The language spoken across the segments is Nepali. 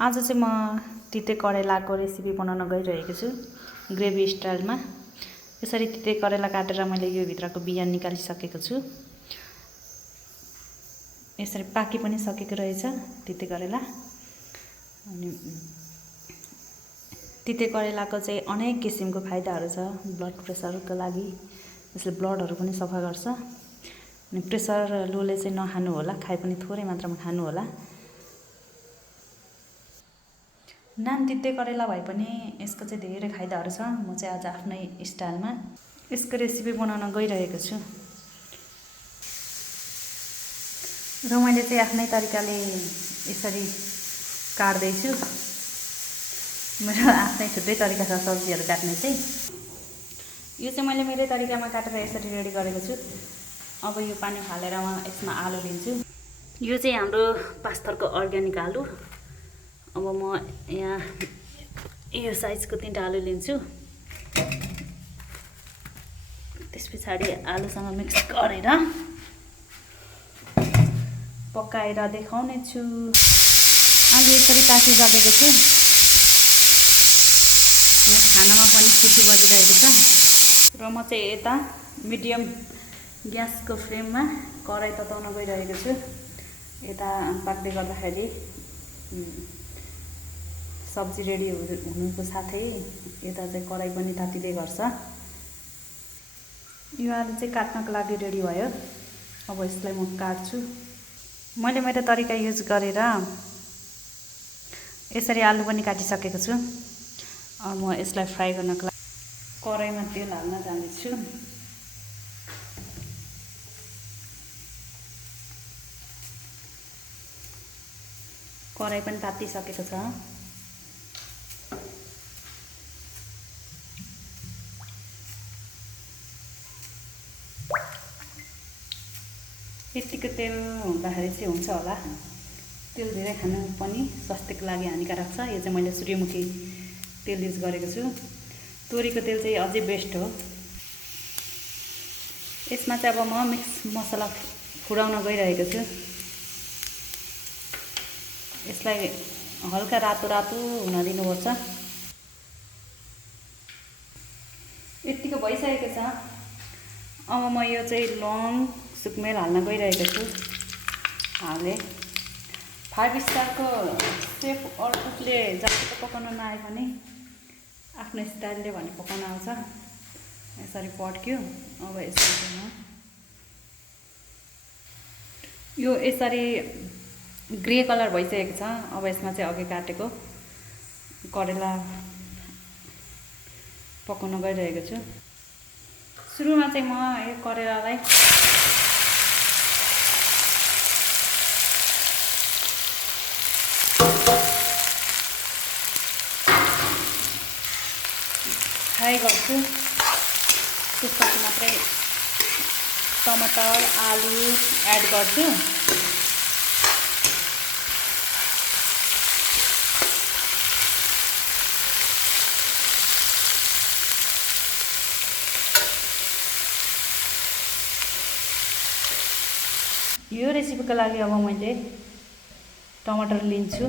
आज चाहिँ म तिते करेलाको रेसिपी बनाउन गइरहेको छु ग्रेभी स्टाइलमा। यसरी तिते करेला काटेर मैले यो भित्रको बिया निकालिसकेको छु। यसरी पाकी पनि सकेको रहेछ तिते करेला। अनि तिते करेलाको चाहिँ अनेक किसिमको फाइदाहरू छ। ब्लड प्रेसरको लागि यसले ब्लडहरू पनि सफा गर्छ। अनि प्रेसर लोले चाहिँ नखानु होला, खाए पनि थोरै मात्रामा खानु होला। नाम तिते करेला भए पनि यसको चाहिँ धेरै फाइदाहरू छ। म चाहिँ आज आफ्नै स्टाइलमा यसको रेसिपी बनाउन गइरहेको छु र मैले चाहिँ आफ्नै तरिकाले यसरी काट्दैछु। मेरो आफ्नै छुट्टै तरिका छ सब्जीहरू काट्ने चाहिँ। यो चाहिँ मैले मेरै तरिकामा काटेर यसरी रेडी गरेको छु। अब यो पानी फालेर म यसमा आलु लिन्छु। यो चाहिँ हाम्रो पास्तरको अर्ग्यानिक आलु। अब म यहाँ यो साइजको 3टा आलु लिन्छु। त्यस पछाडि आलुसँग मिक्स गरेर पकाएर देखाउने छु। आलु यसरी काटिसकेको छु। यहाँ खानामा पनि सिटी बजिरहेको छ र म चाहिँ यता मिडियम ग्यासको फ्लेममा कराई तताउन गइरहेको छु। यता पाक्दै गर्दाखेरि सब्जी रेडी हुनुको साथै यता चाहिँ कराई पनि तातिँदै गर्छ। यो आलु चाहिँ काट्नको लागि रेडी भयो। अब यसलाई म काट्छु। मैले मेरो तरिका युज गरेर यसरी आलु पनि काटिसकेको छु। अब म यसलाई फ्राई गर्नको लागि कराईमा तेल हाल्न जान्दैछु। कराई पनि तातिसकेको छ। यतिको तेल हुँदाखेरि चाहिँ हुन्छ होला। तेल धेरै खानु पनि स्वास्थ्यको लागि हानिकारक छ। यो चाहिँ मैले सूर्यमुखी तेल युज गरेको छु। तोरीको तेल चाहिँ अझै बेस्ट हो। यसमा चाहिँ अब म मिक्स मसला फुडाउन गइरहेको छु। यसलाई हल्का रातो रातो हुन दिनुपर्छ। यतिको भइसकेको छ। अब म यो चाहिँ लौङ सुकमेल हाल्न गइरहेको छु। हाले 5 स्टारको सेफ अर्कुटले जतिको पकाउन नआए पनि आफ्नो स्टाइलले भने पकाउन आउँछ। यसरी पड्क्यो। अब यसरी यो यसरी ग्रे कलर भइसकेको छ। अब यसमा चाहिँ अघि काटेको करेला पकाउन गइरहेको छु। सुरुमा चाहिँ म यो करेलालाई फ्राई गर्छु। त्यसपछि मात्रै टमाटर आलु एड गर्छु। यो रेसिपीको लागि अब मैले टमाटर लिन्छु।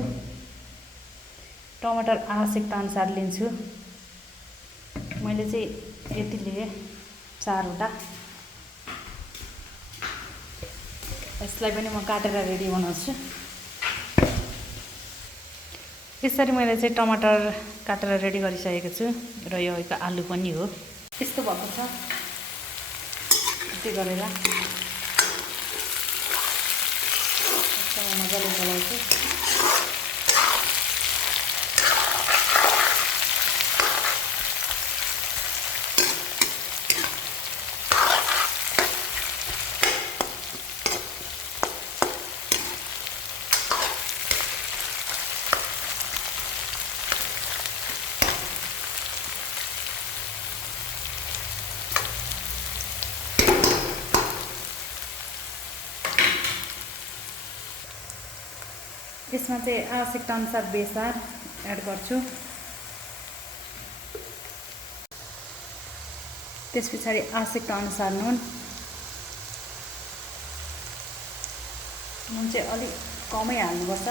टमाटर आवश्यकता अनुसार लिन्छु। मैले चाहिँ यति लिएँ 4वटा। यसलाई पनि म काटेर रेडी बनाउँछु। यसरी मैले चाहिँ टमाटर काटेर रेडी गरिसकेको छु र यो आलु पनि हो। यस्तो भएको छ। यस्तै गरेर मजाले चलाउँछु। यसमा चाहिँ आवश्यकता अनुसार बेसार एड गर्छु। त्यस पछाडि आवश्यकता अनुसार नुन। नुन चाहिँ अलिक कमै हाल्नुपर्छ।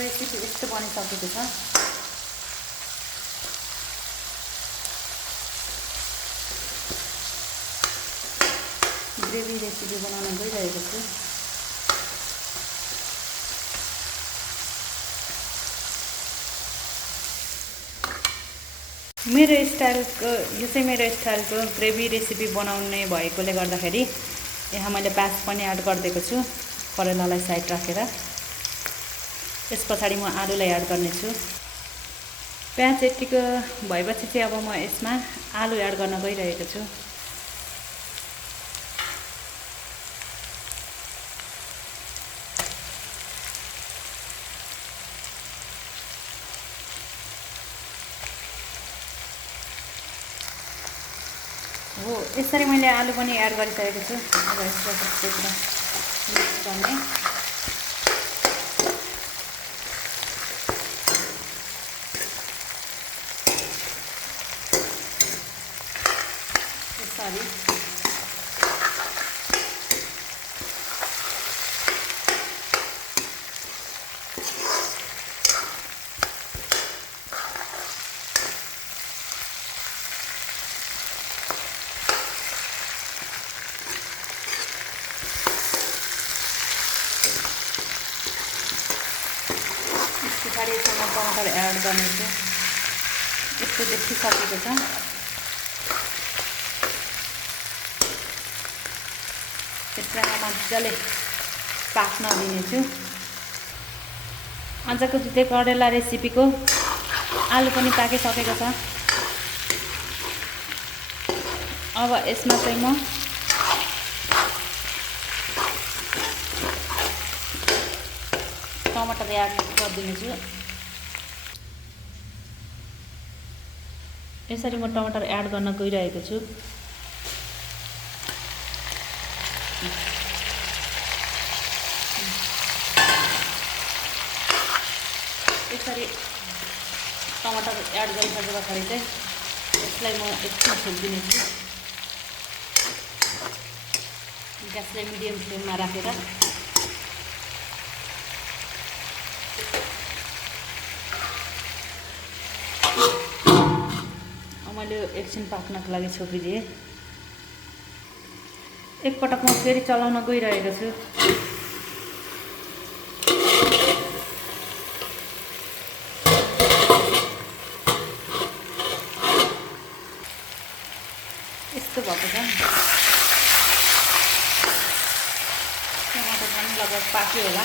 रेसिपी यस्तो बनिसकेको छ। ग्रेभी रेसिपी बनाउन गइरहेको छु। मेरो स्टाइलको ग्रेभी रेसिपी बनाउने भएकोले गर्दाखेरि यहाँ मैले प्याज पनि एड गरिदिएको छु करेलालाई साइड राखेर। यस पछाडि म आलुलाई एड गर्नेछु। प्याज यतिको भएपछि चाहिँ अब म यसमा आलु एड गर्न गइरहेको छु। हो यसरी मैले आलु पनि एड गरिसकेको छु। अब यसलाई पुरा मिक्स गर्ने। यसरी पछाडि यसमा टमाटर एड गर्नेछु। यस्तो देखिसकेको छ। यसलाई म मजाले पाक्न दिनेछु। आजको जुन करेला रेसिपीको आलु पनि पाकिसकेको छ। अब यसमा चाहिँ म टमाटर एड गरिदिनेछु। यसरी म टमाटर एड गर्न गइरहेको छु। यसरी टमाटर एड गरिसके पछाडि चाहिँ यसलाई म एकछिन छोडिदिनेछु। ग्यासलाई मिडियम फ्लेममा राखेर मैले एकछिन पाक्नको लागि छोडिदिएँ। एकपटक म फेरि चलाउन गइरहेको छु। यस्तो भएको छ। टमाटर पनि लगभग पाक्यो होला।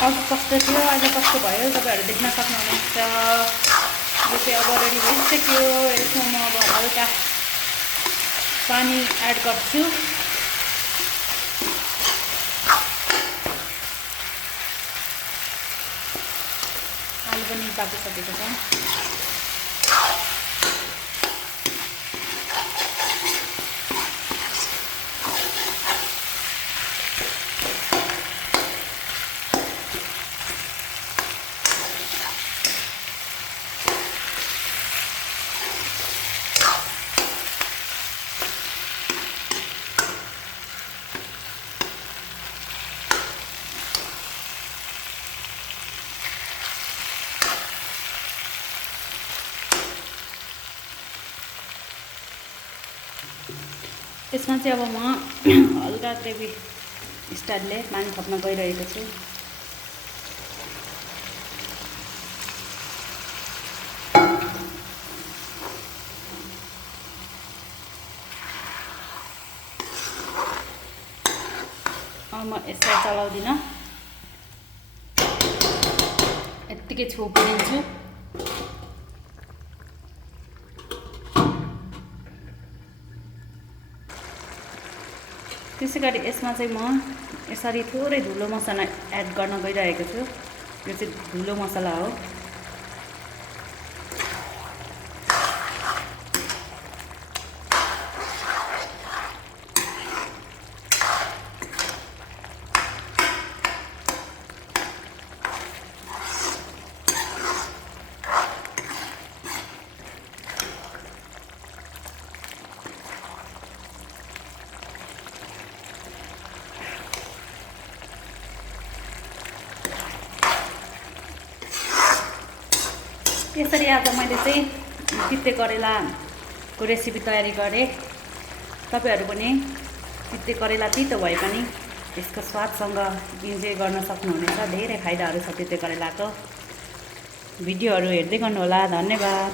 अघि कस्तो थियो अहिले कस्तो भयो तपाईँहरू देख्न सक्नुहुन्छ। यो चाहिँ अब रेडी भइसक्यो। यसमा म अब हल्का पानी एड गर्छु। आलु पनि पाकिसकेको छ। यसमा चाहिँ अब म हल्का ग्रेभी स्टाइलले पानी थप्न गइरहेको छु। अब म यसलाई चलाउँदिनँ, यत्तिकै छोपिदिन्छु। त्यसै गरी यसमा चाहिँ म यसरी थोरै धुलो मसला एड गर्न गइरहेको छु। यो चाहिँ धुलो मसला हो। कसरी आज मैले चाहिँ तिते करेलाको रेसिपी तयारी गरेँ। तपाईँहरू पनि तिते करेला तितो भए पनि यसको स्वादसँग इन्जोय गर्न सक्नुहुनेछ। धेरै फाइदाहरू छ तिते करेलाको। भिडियोहरू हेर्दै गर्नुहोला। धन्यवाद।